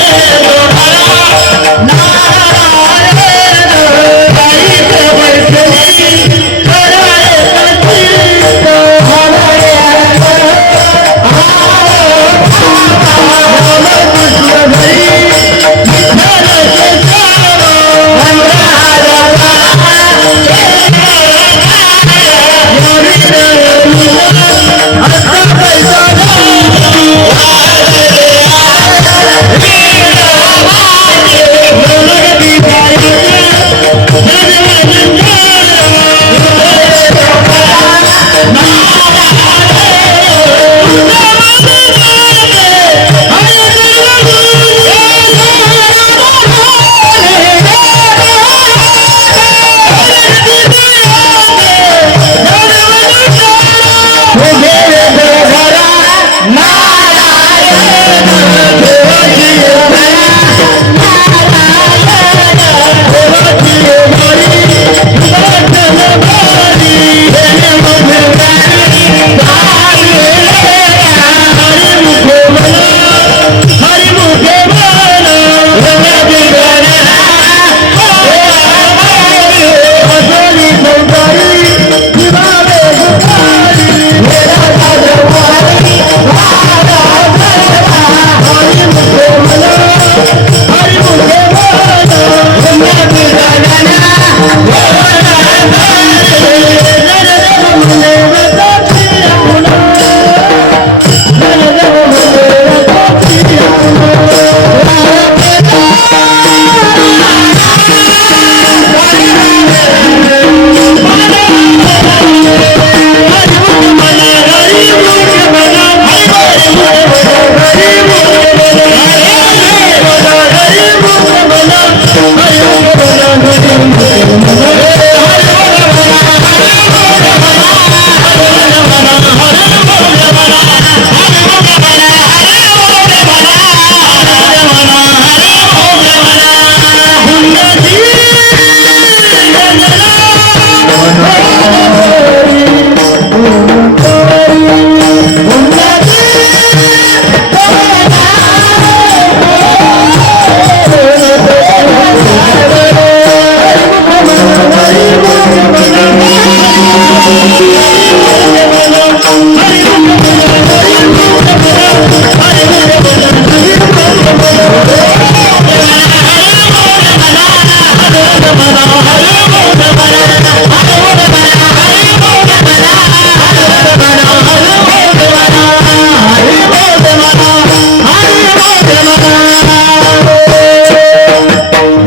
Yeah.